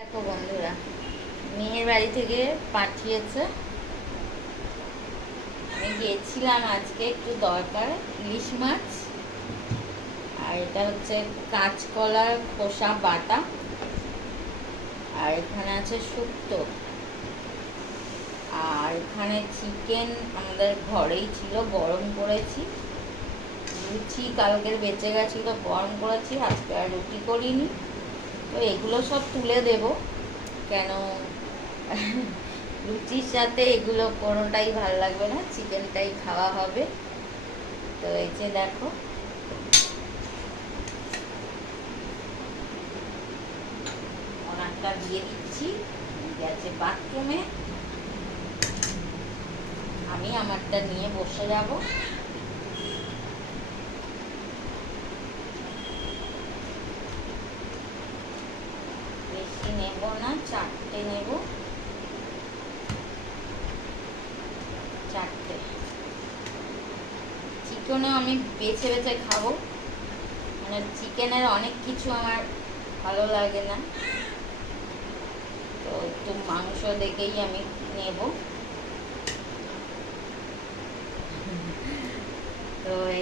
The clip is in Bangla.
দেখো বন্ধুরা, মেয়ের বাড়ি থেকে পাঠিয়েছে। আমি গিয়েছিলাম আজকে একটু দরকার, ইলিশ মাছ। আর এটা হচ্ছে কাঁচকলার খোসা বাটা। আর এখানে আছে শুক্তো। আর এখানে চিকেন আমাদের ঘরেই ছিল, গরম করেছি। লুচি কালকের বেঁচে গেছিলো, গরম করেছি, আজকে আর রুটি করিনি। তো এগুলো সব তুলে দেব, কেন লুচির সাথে এগুলো কোনোটাই ভালো লাগবে না, চিকেনটাই খাওয়া হবে। তো এই যে দেখো, ওনারটা দিয়ে দিচ্ছি, গেছে বাথরুমে। আমি আমারটা নিয়ে বসে যাব। বেশি নেব না, 4টে নেব, 4টে। চিকেনও আমি বেছে বেছে খাবো, মানে চিকেনের অনেক কিছু আমার ভালো লাগে না, তো একটু মাংস দেখেই আমি নেব। তো এই